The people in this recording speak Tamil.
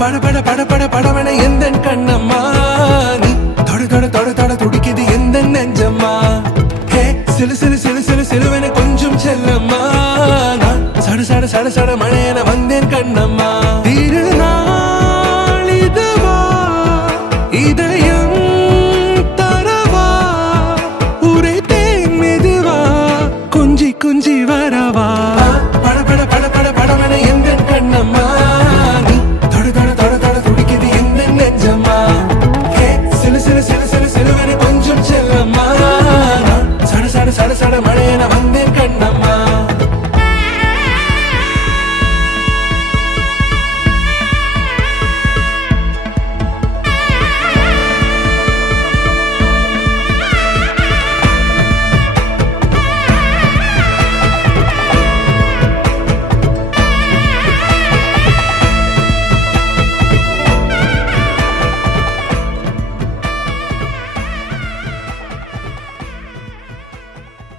பட பட பட படவன எந்த கண்ணம்மா நீ தொட தொட தொட தொட துடிக்குது எந்த நெஞ்சம்மா ஹே சிலு சிலு சிலு சிலு சிலுவன கொஞ்சம் செல்லம்மா நான் சட சட சட சட மழையன வந்தேன் கண்ணம்மா தீரு